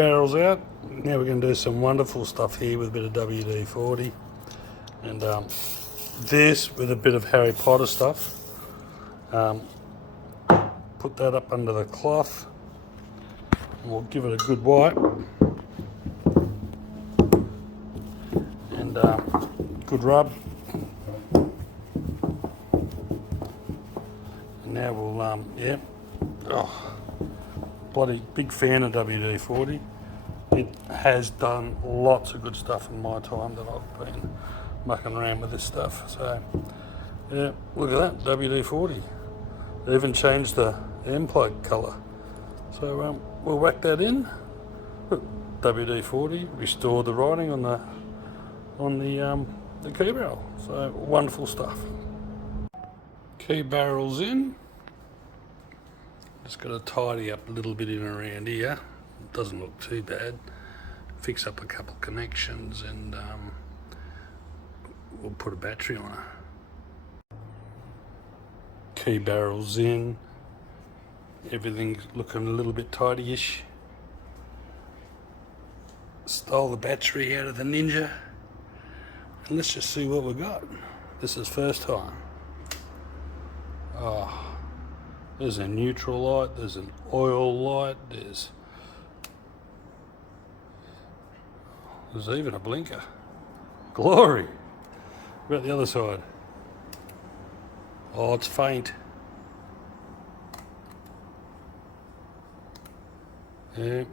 barrels out. Now we're going to do some wonderful stuff here with a bit of WD-40. And this with a bit of Harry Potter stuff. Put that up under the cloth. And we'll give it a good wipe. And good rub. And now we'll, yeah. Oh, bloody big fan of WD-40. It has done lots of good stuff in my time that I've been mucking around with this stuff. So, yeah, look at that, WD-40. They even changed the end plug colour. So we'll whack that in. Look, WD-40, restore the writing on the key barrel. So wonderful stuff. Key barrel's in. Just got to tidy up a little bit in around here. It doesn't look too bad. Fix up a couple of connections and we'll put a battery on it. Key barrel's in. Everything's looking a little bit tidy-ish. Stole the battery out of the Ninja. And let's just see what we got. This is first time. Oh. There's a neutral light, there's an oil light, there's even a blinker. Glory! What about the other side? Oh, it's faint. Yeah.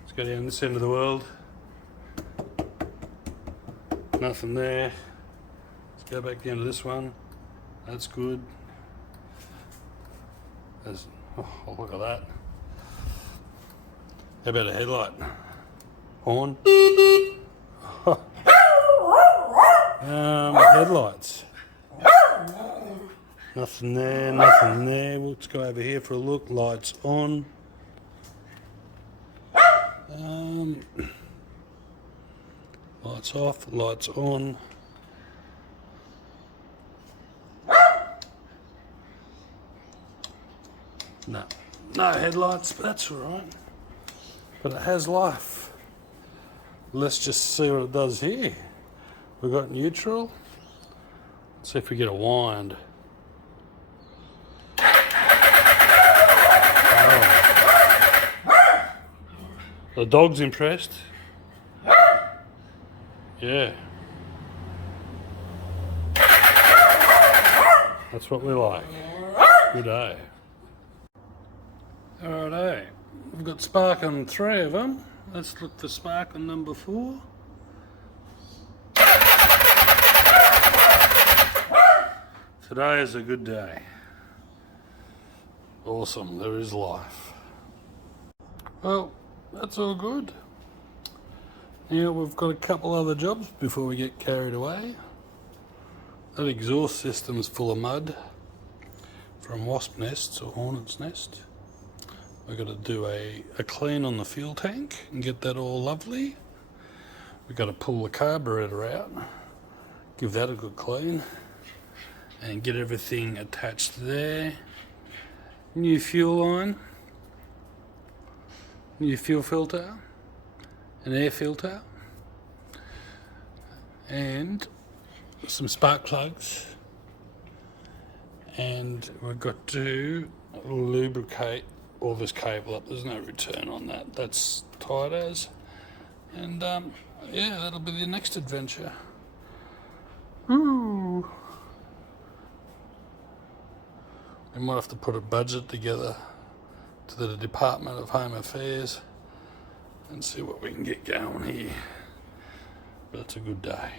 Let's go down this end of the world. Nothing there. Let's go back down to this one. That's good. Oh, look at that. How about a headlight? Horn? Headlights. Nothing there, nothing there. Let's go over here for a look. Lights on. Lights off, lights on. No headlights, but that's all right. But it has life. Let's just see what it does here. We've got neutral. Let's see if we get a wind. Oh. The dog's impressed. Yeah. That's what we like. Good day. Alrighto, we've got spark on 3 of them. Let's look for spark on number 4. Today is a good day. Awesome, there is life. Well, that's all good. Now we've got a couple other jobs before we get carried away. That exhaust system's full of mud from wasp nests or hornet's nest. We've got to do a clean on the fuel tank and get that all lovely. We've got to pull the carburetor out, give that a good clean, and get everything attached there. New fuel line, new fuel filter, an air filter, and some spark plugs. And we've got to lubricate all this cable up. There's no return on that. That's tight as. And yeah, that'll be the next adventure. Ooh. We might have to put a budget together to the Department of Home Affairs and see what we can get going here. But it's a good day.